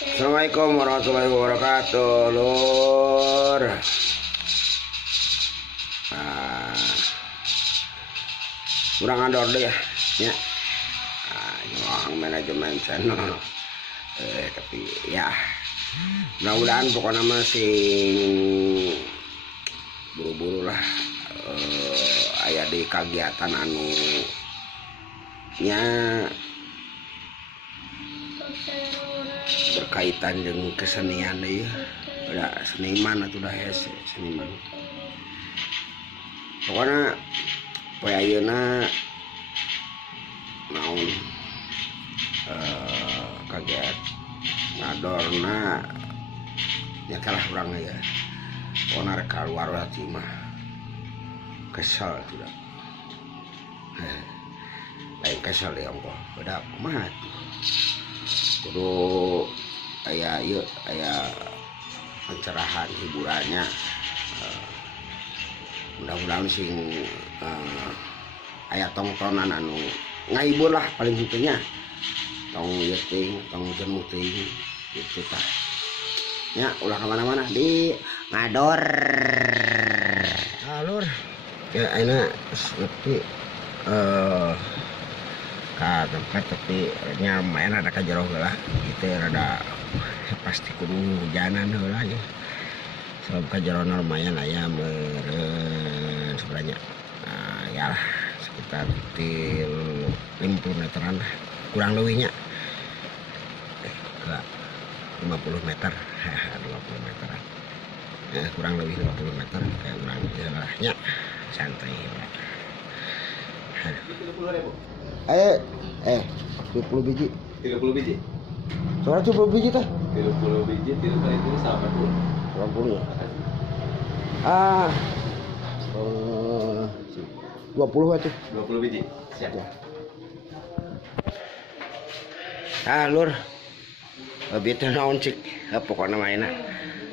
Assalamualaikum warahmatullahi wabarakatuh, Lur. Kurang andor deh ya. Nyuang manajemen channel. Tapi ya, mudah-mudahan pokoknya masih buru-buru lah. Aya di kegiatan anu nya berkaitan dengan kesenian ya, udah seniman atau udah seniman. Pokoknya poe ayeuna naon kaget ngadorna nya kalah urang ya. Pokona rek keluar hati mah kesal tidak. Lain kesal ya engko, udah mati. Kudu aya pencerahan hiburannya. Mudah-mudahan sing aya tongtonan anu ngaibur lah paling intinya. Tong yeting, tong jenuh teuing gitu tah. Nya ulah kemana-mana di ngador. Alur. Ya ayeuna nepi ka tempat tapi nya main ada ka jero heula kitu rada pasti kudu hujanan heula ya. Sebab ka jero lumayan aya meureun sebenarnya. Ya lah sekitar 50 meteran lah kurang leuwihnya. Ke 50 meter, 20 meteran. Kurang lebih 50 meter kayak urang lah nya santai heula. 20 biji. 30 biji. Soalnya 70 biji teh. 30 biji, 3 kali itu 80. 80 ya. 20 itu. 20 biji. Siap. Lur. Bitu naon cik, pokoknya mainna.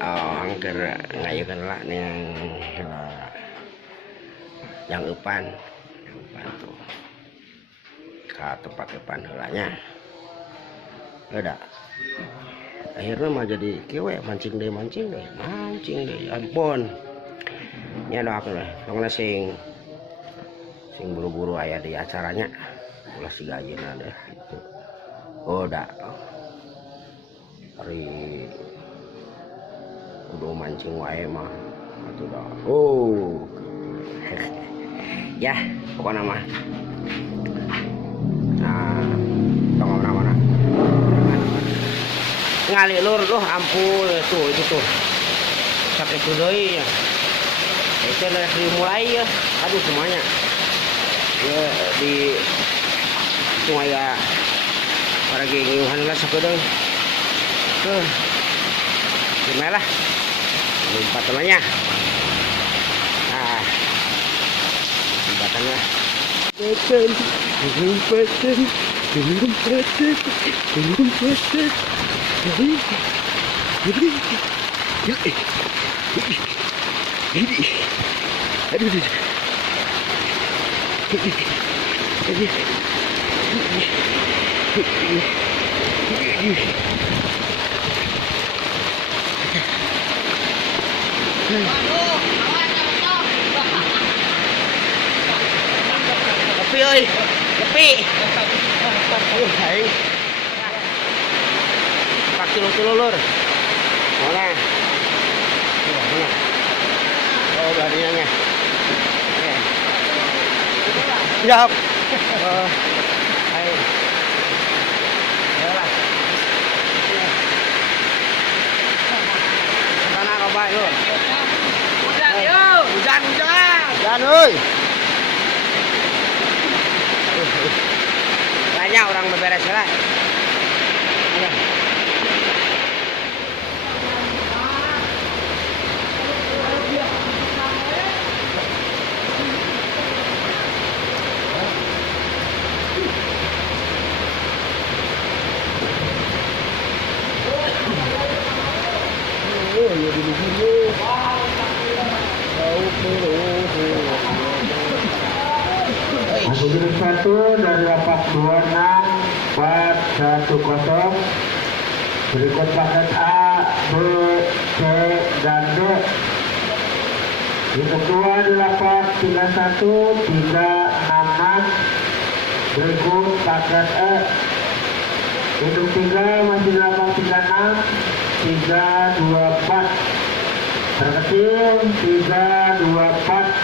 Angker ngayekeun lah yang eupan tuh. Ka tempat eupan heulanya. Udah. Akhirnya mah jadi kieu mancing deh. Ampun. Nya doakeun lah. Pokona sing buru-buru aya di acaranya. Ulah siga ayeuna deh gitu. Udah. Hari kudu mancing wae mah atuh dah. Ya, pokoknya mah. Tong mana-mana. Ngali lur ampun tuh itu tuh. Sakit deui ya. Itu udah dimulai ya. Aduh semuanya. Ya di itu aya para gengiuhan lah sakedeung. Gimana lah lompat temannya. Lompatannya Lepi oi, lepi. Hai. Pak kilo lur. Mana? Mana? Oh, bariannya. Siap. Hai. Yalah. Sana kau baik lur. Hujan euy. Banyak orang beberes lah. Hasil 1 dari lapak 26 410 Berikut paket A, B, C, dan D. Untuk 2 di lapak 31, 366. Berikut paket E. Untuk 3 masih di lapak 36, 324. Terkecil 324.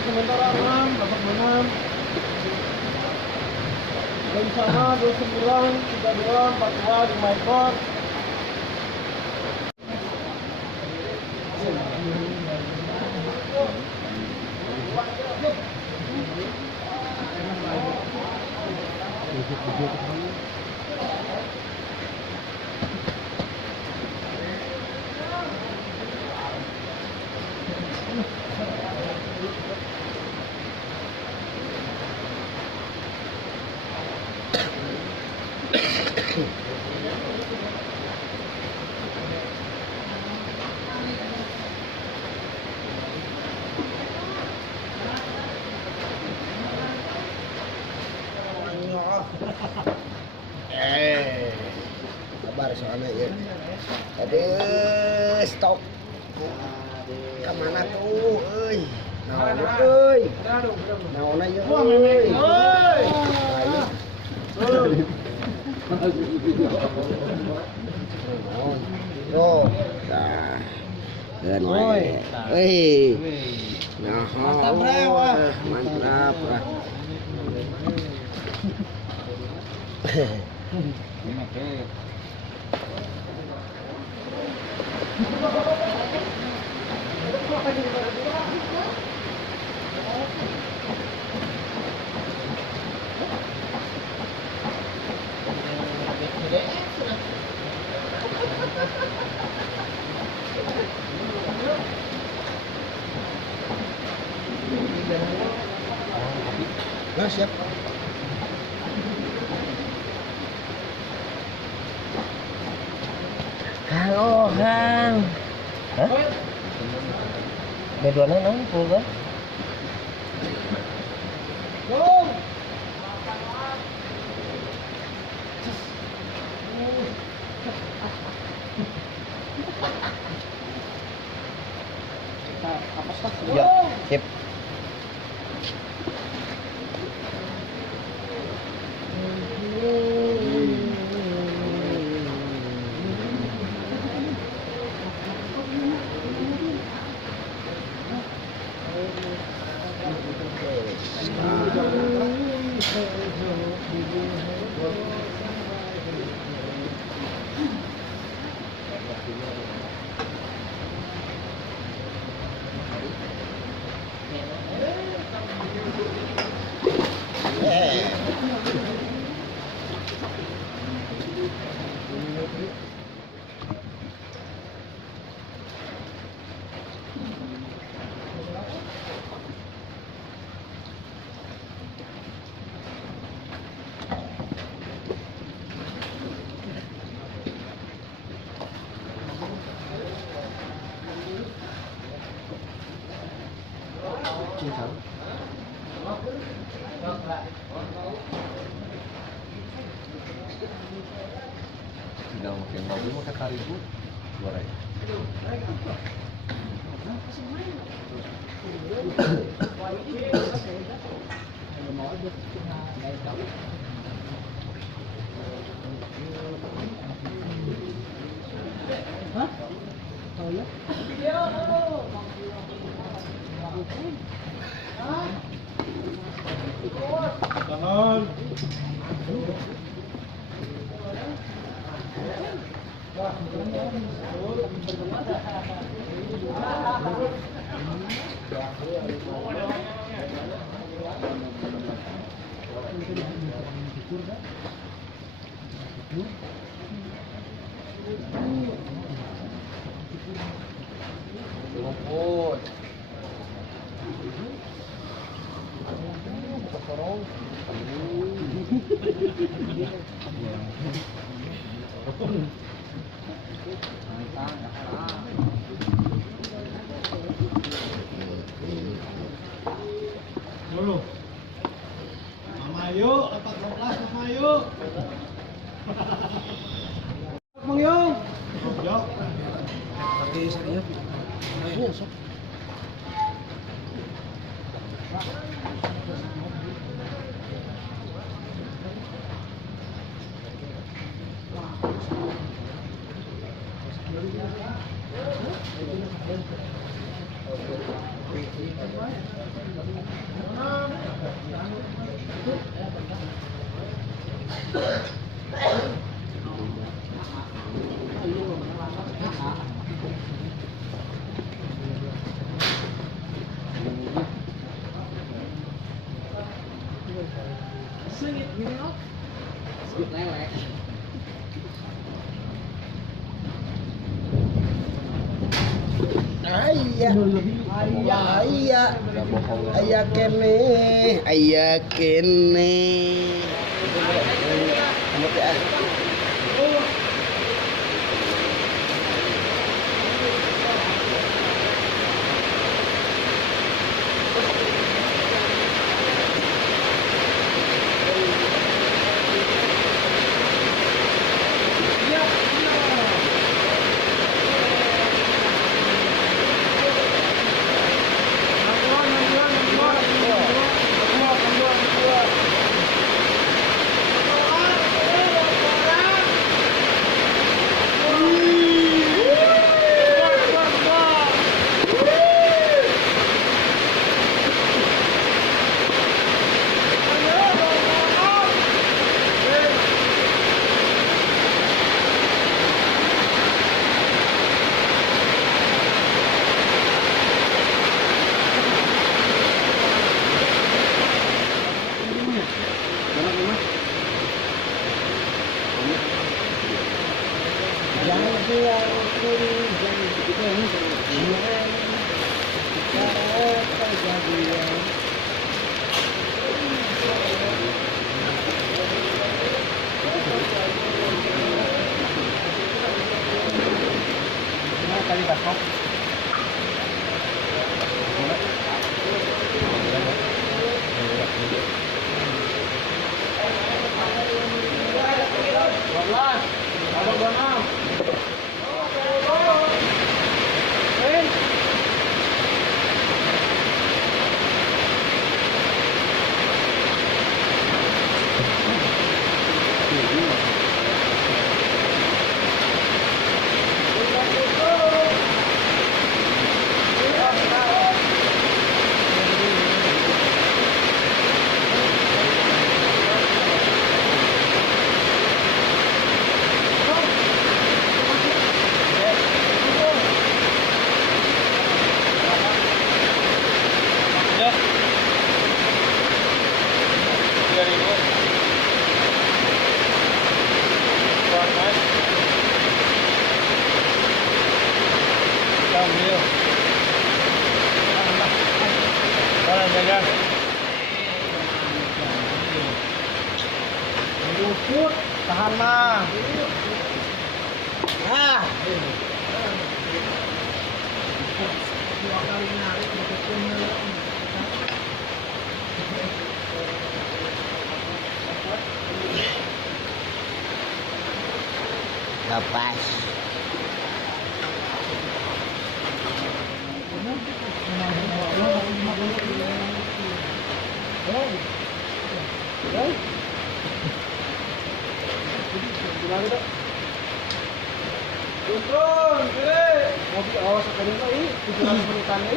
Sementara 6, dapat 6. Dan sana 29, 32, 42, 5 ekor. Sabar soalnya ya. Aduh, stop. Kemana tuh? Naona euy. Naona ieu euy. Tuh. Nah. Dan wae. Nah, mantap. Nah, siap. Johan. Hah? Bedona naon pulga? Ya, sip. Tinggal makin mobil makan tarigu. Goreng. Rumput. Dulu. Mama yuk, 14 Mama yuk. Mang Yung. Yuk. Pakai saya. Ayo, sok. Ayah kene, ayah kene. Kamu teh. Tahan mah. Ah. Lepas. Turun, kiri. Mobil awas kiri ini 17 menitan ini.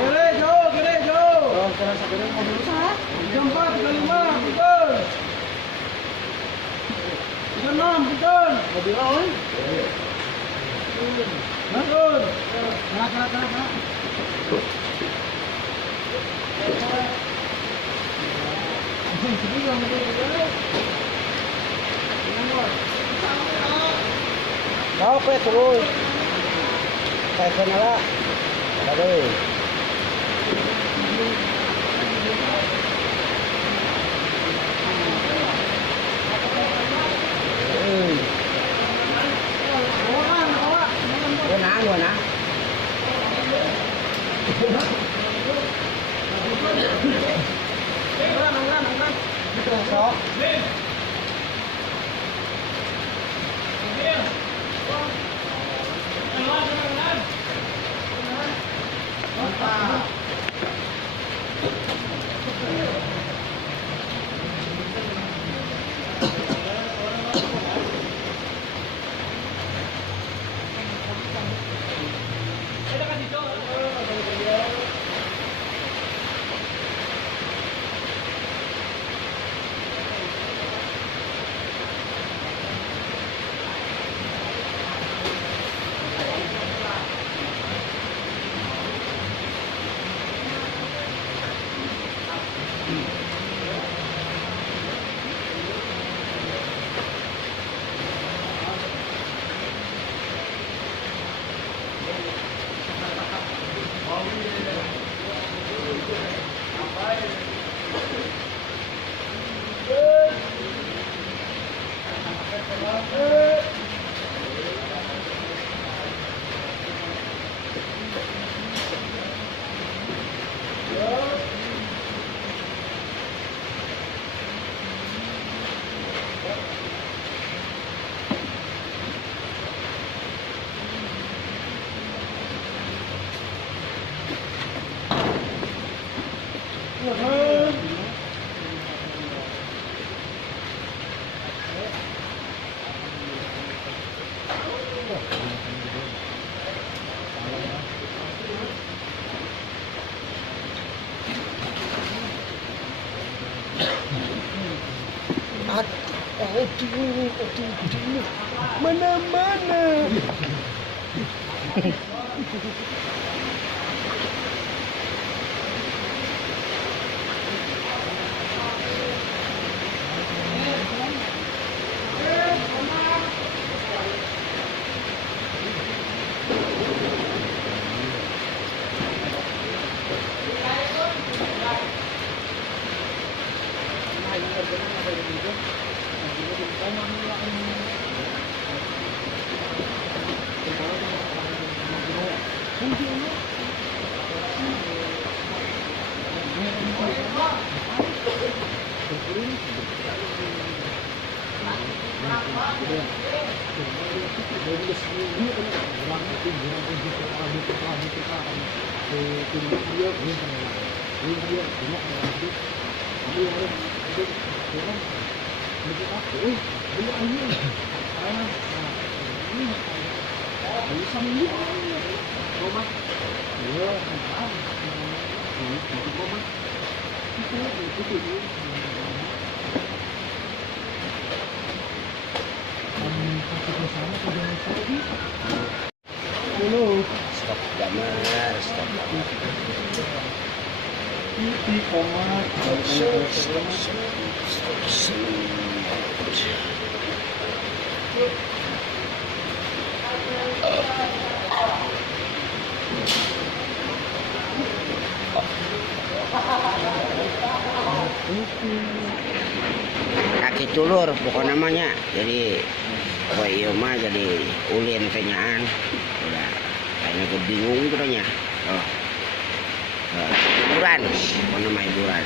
Kiri jauh, kiri jauh. Oh, kira sekali mobil besar. 34, 35, betul. 36, betul. Mobil lawan. Betul. Kalah. Oke terus. Saya kenal. Aduh. Gua na. Sok. Mana-mana. Stop gambar, stop gambar. dulur pokok namanya. Jadi iya mah jadi ulin kenyaan. Udah kayaknya gue bingung katanya. Oh. Hiburan, pokok nama hiburan.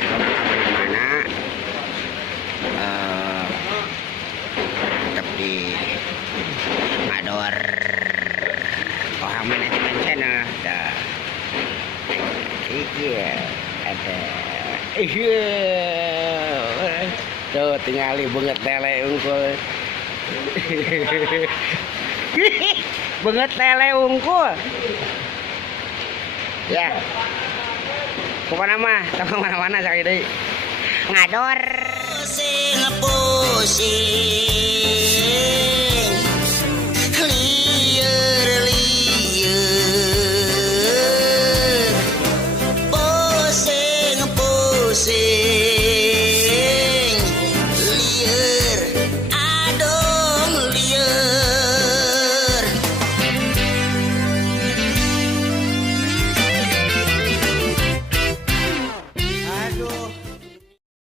Kalau kemana-mana tetap di Mador Ohang Manajemen Channel. Dah. Iya, ada. Iya. Tuh tinggali banget tele unggul. Banget tele unggul. Ya. Pokoknya mah tak mana-mana sakit deui. Ngador. Pusing.